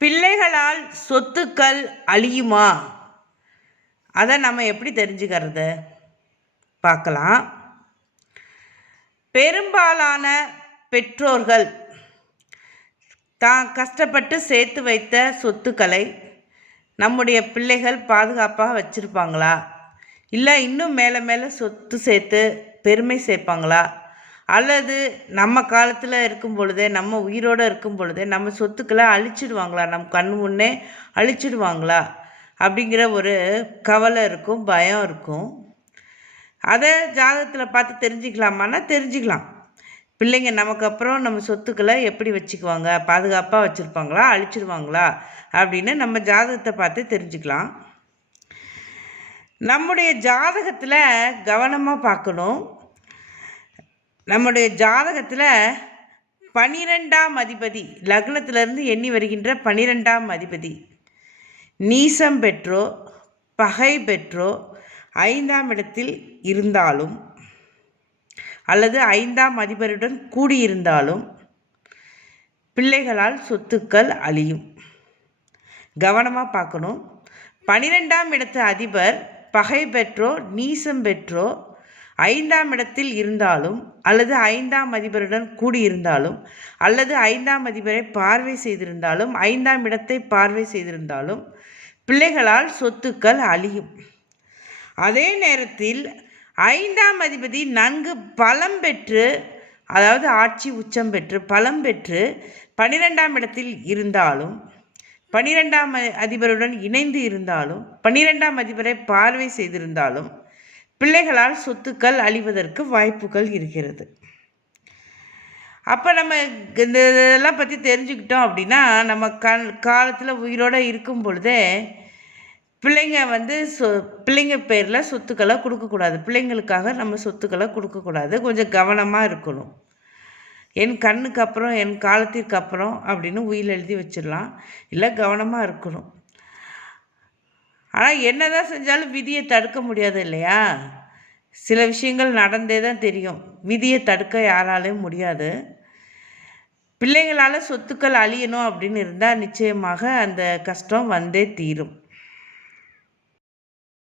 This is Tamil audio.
பிள்ளைகளால் சொத்துக்கள் அழியுமா? அதை நம்ம எப்படி தெரிஞ்சுக்கிறது பார்க்கலாம். பெரும்பாலான பெற்றோர்கள் தான் கஷ்டப்பட்டு சேர்த்து வைத்த சொத்துக்களை நம்முடைய பிள்ளைகள் பாதுகாப்பாக வச்சுருப்பாங்களா, இல்லை இன்னும் மேலே மேலே சொத்து சேர்த்து பெருமை சேர்ப்பாங்களா, அல்லது நம்ம காலத்தில் இருக்கும் பொழுதே, நம்ம உயிரோடு இருக்கும் பொழுதே நம்ம சொத்துக்களை அழிச்சிடுவாங்களா, நம் கண் முன்னே அழிச்சிடுவாங்களா அப்படிங்கிற ஒரு கவலை இருக்கும், பயம் இருக்கும். அதை ஜாதகத்தில் பார்த்து தெரிஞ்சுக்கலாமான்னா தெரிஞ்சுக்கலாம். பிள்ளைங்க நமக்கு அப்புறம் நம்ம சொத்துக்களை எப்படி வச்சுக்குவாங்க, பாதுகாப்பாக வச்சுருப்பாங்களா, அழிச்சிடுவாங்களா அப்படின்னு நம்ம ஜாதகத்தை பார்த்து தெரிஞ்சுக்கலாம். நம்முடைய ஜாதகத்தில் கவனமாக பார்க்கணும். நம்முடைய ஜாதகத்தில் 12ஆம் அதிபதி, லக்னத்திலிருந்து எண்ணி வருகின்ற 12ஆம் அதிபதி நீசம் பெற்றோ பகை பெற்றோ 5ஆம் இடத்தில் இருந்தாலும் அல்லது 5ஆம் அதிபருடன் கூடியிருந்தாலும் பிள்ளைகளால் சொத்துக்கள் அழியும். கவனமாக பார்க்கணும். 12ஆம் இடத்து அதிபர் பகை பெற்றோ நீசம் பெற்றோ 5ஆம் இடத்தில் இருந்தாலும் அல்லது 5ஆம் அதிபருடன் கூடியிருந்தாலும் அல்லது 5ஆம் அதிபரை பார்வை செய்திருந்தாலும் 5ஆம் இடத்தை பார்வை செய்திருந்தாலும் பிள்ளைகளால் சொத்துக்கள் அழியும். அதே நேரத்தில் 5ஆம் அதிபதி நன்கு பலம் பெற்று, அதாவது ஆட்சி உச்சம் பெற்று பலம் பெற்று 12ஆம் இடத்தில் இருந்தாலும் 12ஆம் அதிபருடன் இணைந்து இருந்தாலும் 12ஆம் அதிபரை பார்வை செய்திருந்தாலும் பிள்ளைகளால் சொத்துக்கள் அழிவதற்கு வாய்ப்புகள் இருக்கிறது. அப்போ நம்ம இந்த இதெல்லாம் பற்றி தெரிஞ்சுக்கிட்டோம் அப்படின்னா நம்ம காலத்தில் உயிரோடு இருக்கும் பொழுதே பிள்ளைங்க பிள்ளைங்க பேரில் சொத்துக்களை கொடுக்கக்கூடாது. பிள்ளைங்களுக்காக நம்ம சொத்துக்களை கொடுக்கக்கூடாது. கொஞ்சம் கவனமாக இருக்கணும். என் கண்ணுக்கு அப்புறம் என் காலத்திற்கு அப்புறம் அப்படின்னு உயில் எழுதி வச்சிடலாம். இல்லை, கவனமாக இருக்கணும். ஆனால் என்ன தான் செஞ்சாலும் விதியை தடுக்க முடியாது இல்லையா? சில விஷயங்கள் நடந்தே தான் தெரியும். விதியை தடுக்க யாராலையும் முடியாது. பிள்ளைங்களால் சொத்துக்கள் அழியணும் அப்படின்னு இருந்தால் நிச்சயமாக அந்த கஷ்டம் வந்தே தீரும்.